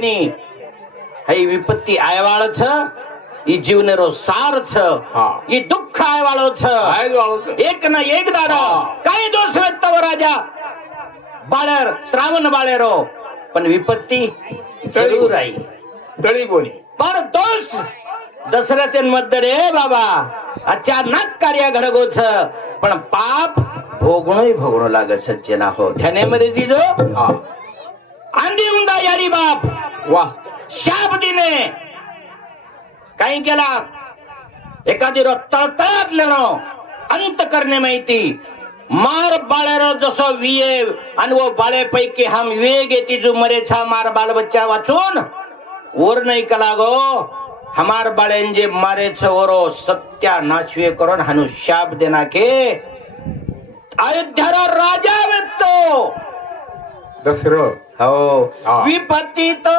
हई विपत्ति आयवाळो छ ई जीवनेरो सार छ ई दुःख आयवाळो छ एक ना एक दाडो काय दोष व्यक्तव राजा बाळेर श्रावण बाळेरो पण विपत्ती जरूर आई टळी बोली पण दोष दशरथेमध्ये रे बाबा अचानक कार्य घडगो छ पण पाप भोगणो लागत सज्जना हो ध्यानेमध्ये दिजो आंधी उंदा यारी बाप वाह शाप दिने काही केला एखादी तळतळात लेणो अंत करणे माहिती मार बाळेरो जसो विये आणि वो बाळेपैकी हम वेग येती जो मरे छा मार बाल बच्चा वाचून ओर नाही कला गो हमार बाळेन जे मारे छ ओरो सत्या नाचवे करून हानु शाप देना के अयोध्यारा राजा वेतो दशरथ हो विपत्ती तो